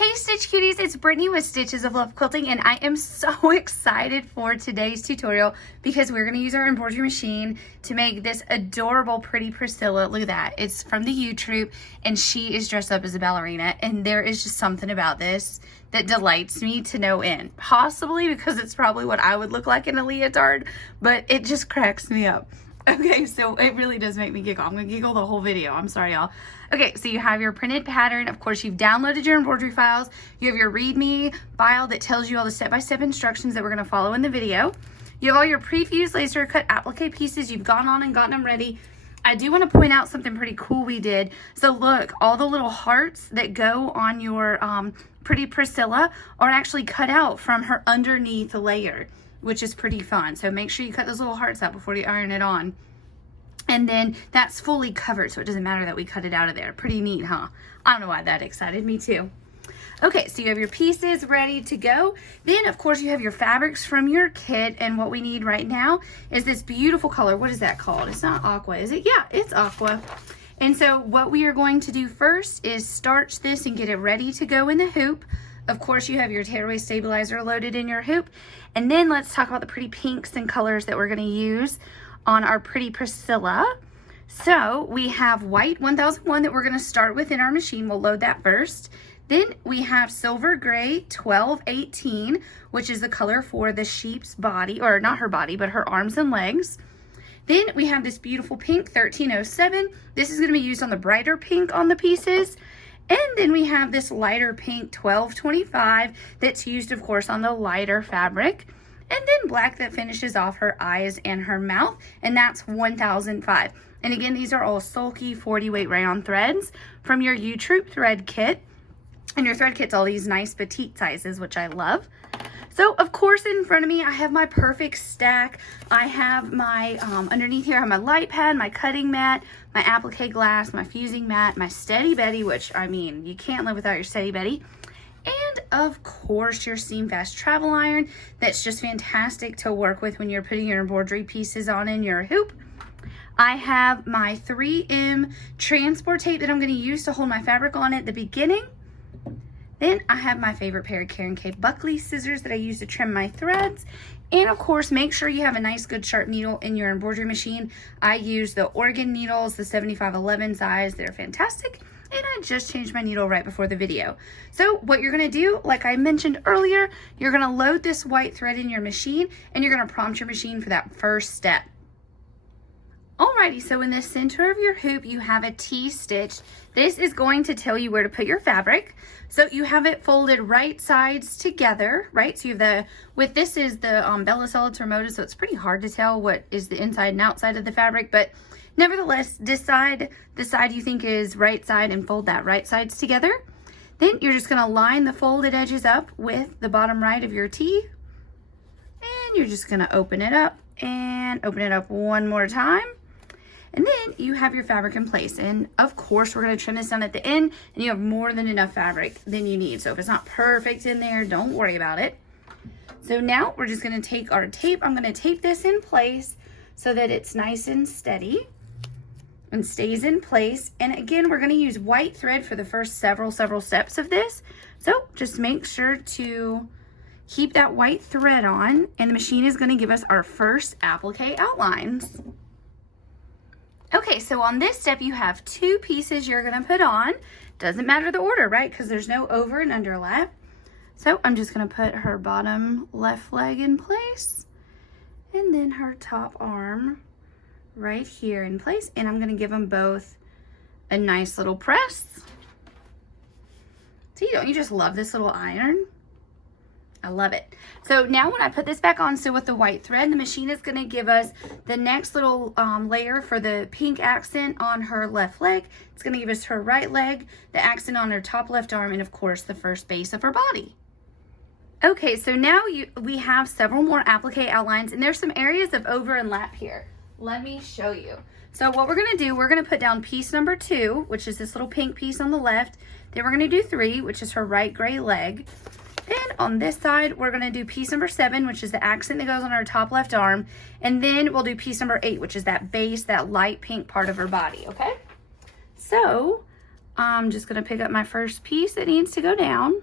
Hey Stitch Cuties, it's Brittany with Stitches of Love Quilting, and I am so excited for today's tutorial because we're going to use our embroidery machine to make this adorable pretty Priscilla. Look at that. It's from the Ewe Troupe, and she is dressed up as a ballerina, and there is just something about this that delights me to no end. Possibly because it's probably what I would look like in a leotard, but it just cracks me up. Okay, so it really does make me giggle. I'm going to giggle the whole video. I'm sorry, y'all. Okay, so you have your printed pattern. Of course, you've downloaded your embroidery files. You have your README file that tells you all the step-by-step instructions that we're going to follow in the video. You have all your pre-fused laser cut applique pieces. You've gone on and gotten them ready. I do want to point out something pretty cool we did. So look, all the little hearts that go on your pretty Priscilla are actually cut out from her underneath layer, which is pretty fun. So make sure you cut those little hearts out before you iron it on. And then that's fully covered, so it doesn't matter that we cut it out of there. Pretty neat, huh? I don't know why that excited me too. Okay, so you have your pieces ready to go. Then, of course, you have your fabrics from your kit, and what we need right now is this beautiful color. What is that called? It's not aqua, is it? Yeah, it's aqua. And so what we are going to do first is starch this and get it ready to go in the hoop. Of course, you have your tearaway stabilizer loaded in your hoop. And then let's talk about the pretty pinks and colors that we're going to use on our pretty Priscilla. So we have white 1001 that we're going to start with in our machine. We'll load that first. Then we have silver gray 1218, which is the color for the sheep's body, or not her body, but her arms and legs. Then we have this beautiful pink 1307. This is going to be used on the brighter pink on the pieces. And then we have this lighter pink 1225 that's used, of course, on the lighter fabric. And then black that finishes off her eyes and her mouth, and that's 1005. And again, these are all sulky 40 weight rayon threads from your Ewe Troupe thread kit. And your thread kit's all these nice petite sizes, which I love. So, of course, in front of me, I have my perfect stack. I have my, underneath here, I have my light pad, my cutting mat, my applique glass, my fusing mat, my Steady Betty, which, I mean, you can't live without your Steady Betty. And, of course, your Seam Fast travel iron. That's just fantastic to work with when you're putting your embroidery pieces on in your hoop. I have my 3M transport tape that I'm going to use to hold my fabric on at the beginning. Then I have my favorite pair of Karen K Buckley scissors that I use to trim my threads. And of course, make sure you have a nice good sharp needle in your embroidery machine. I use the Oregon needles, the 7511 size. They're fantastic. And I just changed my needle right before the video. So what you're going to do, like I mentioned earlier, you're going to load this white thread in your machine, and you're going to prompt your machine for that first step. Alrighty, so in the center of your hoop, you have a T-stitch. This is going to tell you where to put your fabric. So you have it folded right sides together, right? So you have this is the Bella Solid Tormoda, so it's pretty hard to tell what is the inside and outside of the fabric, but nevertheless, decide the side you think is right side and fold that right sides together. Then you're just going to line the folded edges up with the bottom right of your T, and you're just going to open it up and open it up one more time. And then you have your fabric in place. And of course, we're going to trim this down at the end, and you have more than enough fabric than you need. So if it's not perfect in there, don't worry about it. So now we're just going to take our tape. I'm going to tape this in place so that it's nice and steady and stays in place. And again, we're going to use white thread for the first several steps of this. So just make sure to keep that white thread on, and the machine is going to give us our first applique outlines. Okay, so on this step, you have two pieces you're going to put on. Doesn't matter the order, right? Because there's no over and underlap. So I'm just going to put her bottom left leg in place, and then her top arm right here in place. And I'm going to give them both a nice little press. See, don't you just love this little iron? I love it. So now when I put this back on, so with the white thread, the machine is going to give us the next little layer for the pink accent on her left leg. It's going to give us her right leg, the accent on her top left arm, and of course the first base of her body. Okay, so now we have several more applique outlines, and there's some areas of over and lap here. Let me show you. So what we're going to do, we're going to put down piece number 2, which is this little pink piece on the left. Then we're going to do 3, which is her right gray leg. Then on this side, we're going to do piece number 7, which is the accent that goes on our top left arm. And then we'll do piece number 8, which is that base, that light pink part of her body, okay? So I'm just going to pick up my first piece that needs to go down.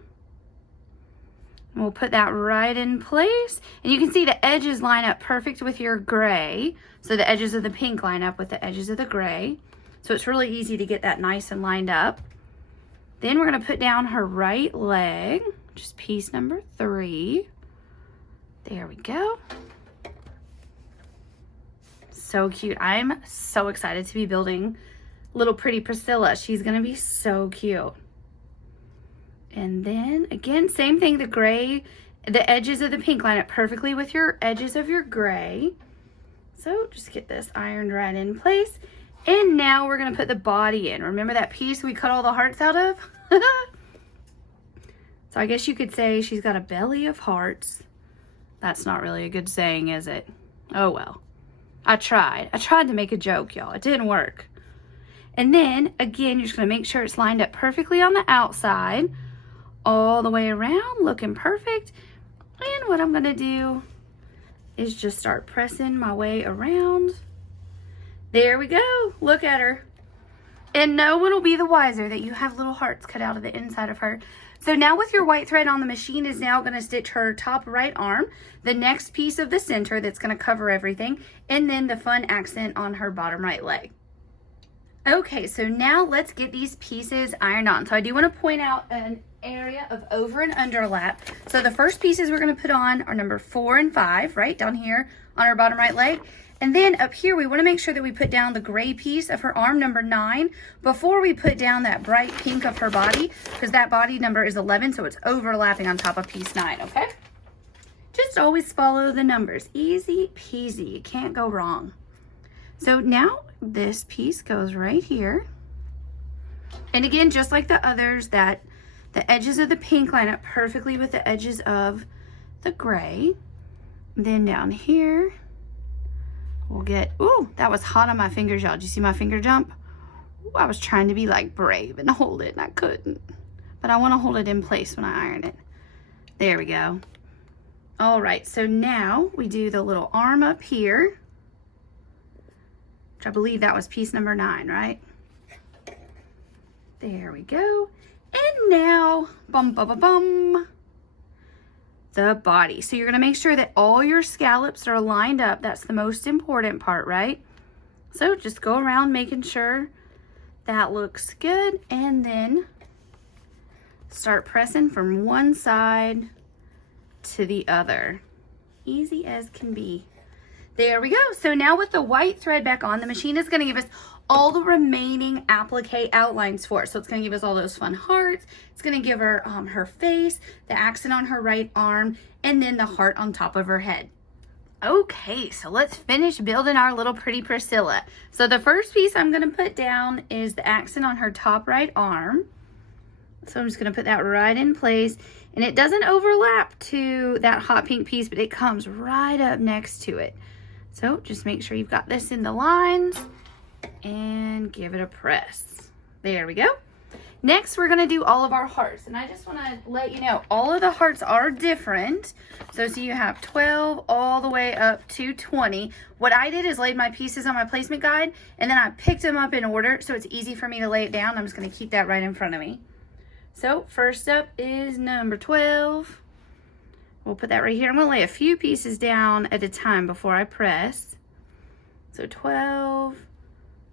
We'll put that right in place. And you can see the edges line up perfect with your gray. So the edges of the pink line up with the edges of the gray. So it's really easy to get that nice and lined up. Then we're gonna put down her right leg, which is piece number 3. There we go. So cute. I'm so excited to be building little pretty Priscilla. She's gonna be so cute. And then again, same thing, the gray, the edges of the pink line up perfectly with your edges of your gray. So just get this ironed right in place. And now we're gonna put the body in. Remember that piece we cut all the hearts out of? So I guess you could say she's got a belly of hearts. That's not really a good saying, is it? Oh well. I tried to make a joke, y'all. It didn't work. And then again, you're just gonna make sure it's lined up perfectly on the outside, all the way around, looking perfect. And what I'm gonna do is just start pressing my way around. There we go, look at her. And no one will be the wiser that you have little hearts cut out of the inside of her. So now with your white thread on the machine is now gonna stitch her top right arm, the next piece of the center that's gonna cover everything, and then the fun accent on her bottom right leg. Okay, so now let's get these pieces ironed on. So I do wanna point out an area of over and underlap. So the first pieces we're going to put on are number 4 and 5, right down here on our bottom right leg. And then up here, we want to make sure that we put down the gray piece of her arm, number 9, before we put down that bright pink of her body, because that body number is 11, so it's overlapping on top of piece 9, okay? Just always follow the numbers. Easy peasy. You can't go wrong. So now this piece goes right here. And again, just like the others, that the edges of the pink line up perfectly with the edges of the gray. Then down here, we'll get, ooh, that was hot on my fingers, y'all. Did you see my finger jump? Ooh, I was trying to be like brave and hold it and I couldn't. But I want to hold it in place when I iron it. There we go. All right, so now we do the little arm up here, which I believe that was piece number 9, right? There we go. And now, bum, bum, bum, bum, the body. So you're gonna make sure that all your scallops are lined up. That's the most important part, right? So just go around making sure that looks good, and then start pressing from one side to the other. Easy as can be. There we go. So now with the white thread back on, the machine is gonna give us all the remaining applique outlines for it. So it's gonna give us all those fun hearts. It's gonna give her her face, the accent on her right arm, and then the heart on top of her head. Okay, so let's finish building our little pretty Priscilla. So the first piece I'm gonna put down is the accent on her top right arm. So I'm just gonna put that right in place, and it doesn't overlap to that hot pink piece, but it comes right up next to it. So just make sure you've got this in the lines and give it a press. There we go. Next, we're gonna do all of our hearts, and I just wanna let you know, all of the hearts are different. So you have 12 all the way up to 20. What I did is laid my pieces on my placement guide, and then I picked them up in order, so it's easy for me to lay it down. I'm just gonna keep that right in front of me. So first up is number 12. We'll put that right here. I'm gonna lay a few pieces down at a time before I press. So 12,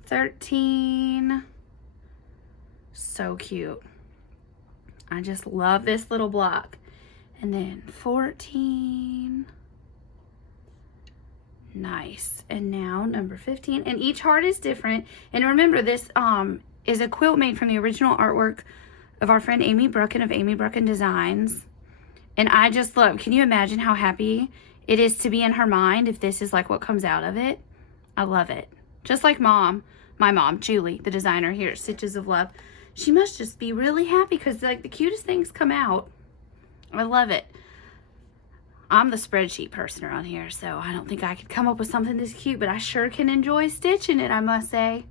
13, so cute. I just love this little block. And then 14, nice. And now number 15, and each heart is different. And remember, this is a quilt made from the original artwork of our friend Amy Brucken of Amy Brucken Designs. And I just love, can you imagine how happy it is to be in her mind if this is like what comes out of it? I love it. Just like my mom, Julie, the designer here at Stitches of Love. She must just be really happy because like the cutest things come out. I love it. I'm the spreadsheet person around here, so I don't think I could come up with something this cute, but I sure can enjoy stitching it, I must say.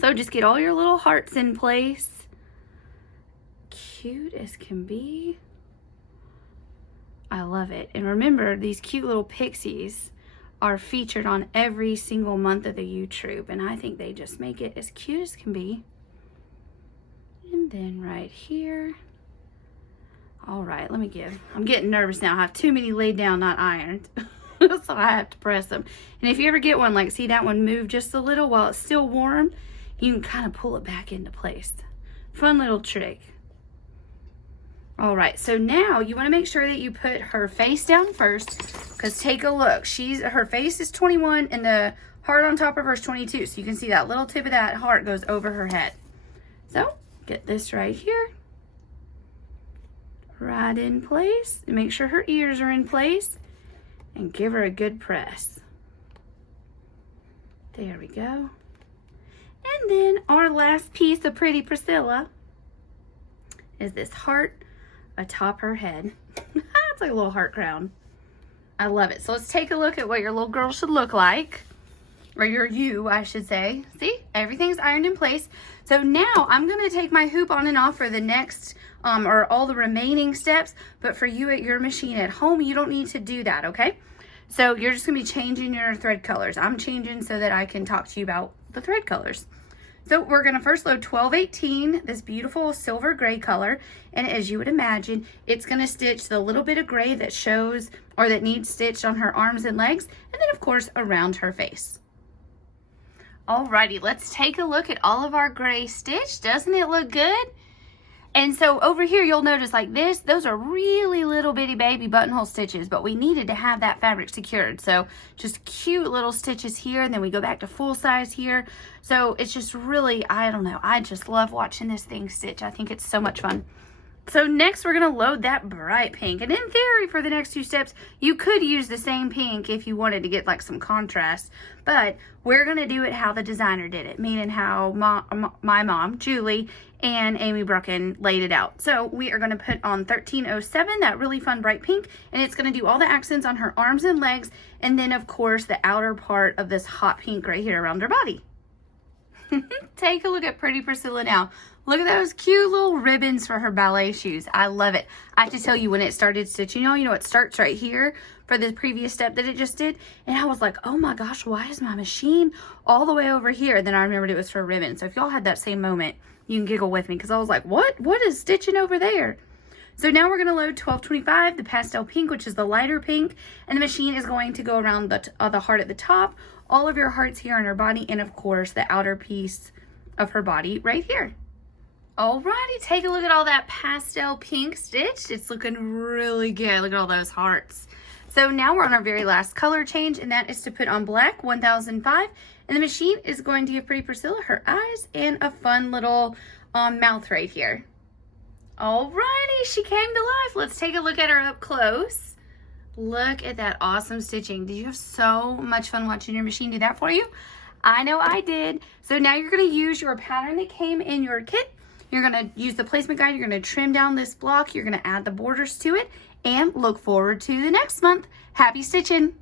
So just get all your little hearts in place. Cute as can be. I love it. And remember, these cute little pixies are featured on every single month of the Ewe Troupe, and I think they just make it as cute as can be. And then right here, All right, I'm getting nervous now. I have too many laid down, not ironed. So I have to press them. And if you ever get one, like see that one move just a little while it's still warm, you can kind of pull it back into place. Fun little trick. All right, so now you want to make sure that you put her face down first, because take a look. Her face is 21 and the heart on top of her is 22. So you can see that little tip of that heart goes over her head. So get this right here, right in place, and make sure her ears are in place, and give her a good press. There we go. And then our last piece of Pretty Priscilla is this heart atop her head. It's like a little heart crown. I love it. So let's take a look at what your little girl should look like. Or you, I should say. See, everything's ironed in place. So now I'm going to take my hoop on and off for the next, or all the remaining steps. But for you at your machine at home, you don't need to do that, okay? So you're just going to be changing your thread colors. I'm changing so that I can talk to you about the thread colors. So we're going to first load 1218, this beautiful silver gray color. And as you would imagine, it's going to stitch the little bit of gray that shows or that needs stitched on her arms and legs. And then of course around her face. Alrighty, let's take a look at all of our gray stitch. Doesn't it look good? And so over here, you'll notice like this, those are really little bitty baby buttonhole stitches, but we needed to have that fabric secured. So just cute little stitches here, and then we go back to full size here. So it's just really, I don't know, I just love watching this thing stitch. I think it's so much fun. So next we're gonna load that bright pink. And in theory, for the next two steps, you could use the same pink if you wanted to get like some contrast, but we're gonna do it how the designer did it, meaning how my mom, Julie, and Amy Brucken laid it out. So we are gonna put on 1307, that really fun bright pink, and it's gonna do all the accents on her arms and legs, and then of course the outer part of this hot pink right here around her body. Take a look at Pretty Priscilla now. Look at those cute little ribbons for her ballet shoes. I love it. I have to tell you, when it started stitching, you know, it starts right here for the previous step that it just did. And I was like, oh my gosh, why is my machine all the way over here? Then I remembered it was for ribbon. So if y'all had that same moment, you can giggle with me, because I was like, what is stitching over there? So now we're going to load 1225, the pastel pink, which is the lighter pink. And the machine is going to go around the heart at the top, all of your hearts here on her body, and of course the outer piece of her body right here. Alrighty, take a look at all that pastel pink stitch. It's looking really good. Look at all those hearts. So now we're on our very last color change, and that is to put on black 1005. And the machine is going to give Pretty Priscilla her eyes and a fun little mouth right here. Alrighty, she came to life. Let's take a look at her up close. Look at that awesome stitching. Did you have so much fun watching your machine do that for you? I know I did. So now you're going to use your pattern that came in your kit. You're going to use the placement guide. You're going to trim down this block. You're going to add the borders to it, and look forward to the next month. Happy stitching!